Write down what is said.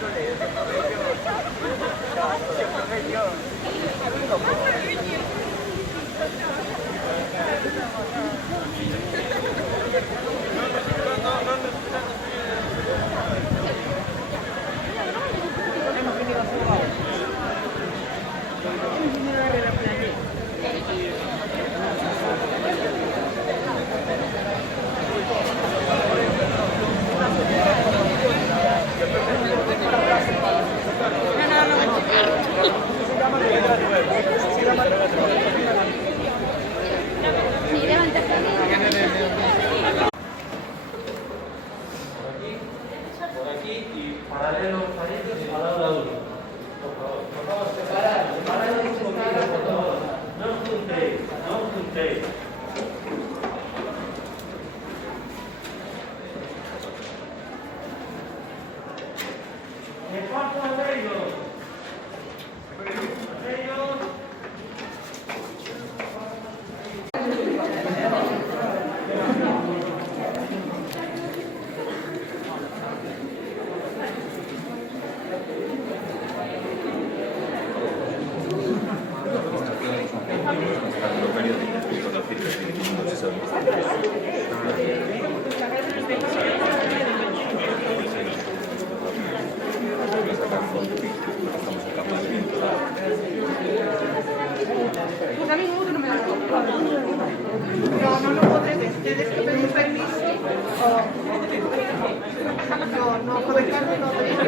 Por aquí y paralelos a ellos, al lado de uno. Por favor, separar un poquito, por favor. No os juntéis, no os juntéis. ¡Espacio a ellos! Pues a mí no me da culpa. No lo podré ver. Tienes que pedir permiso. No, no, con el cargo no.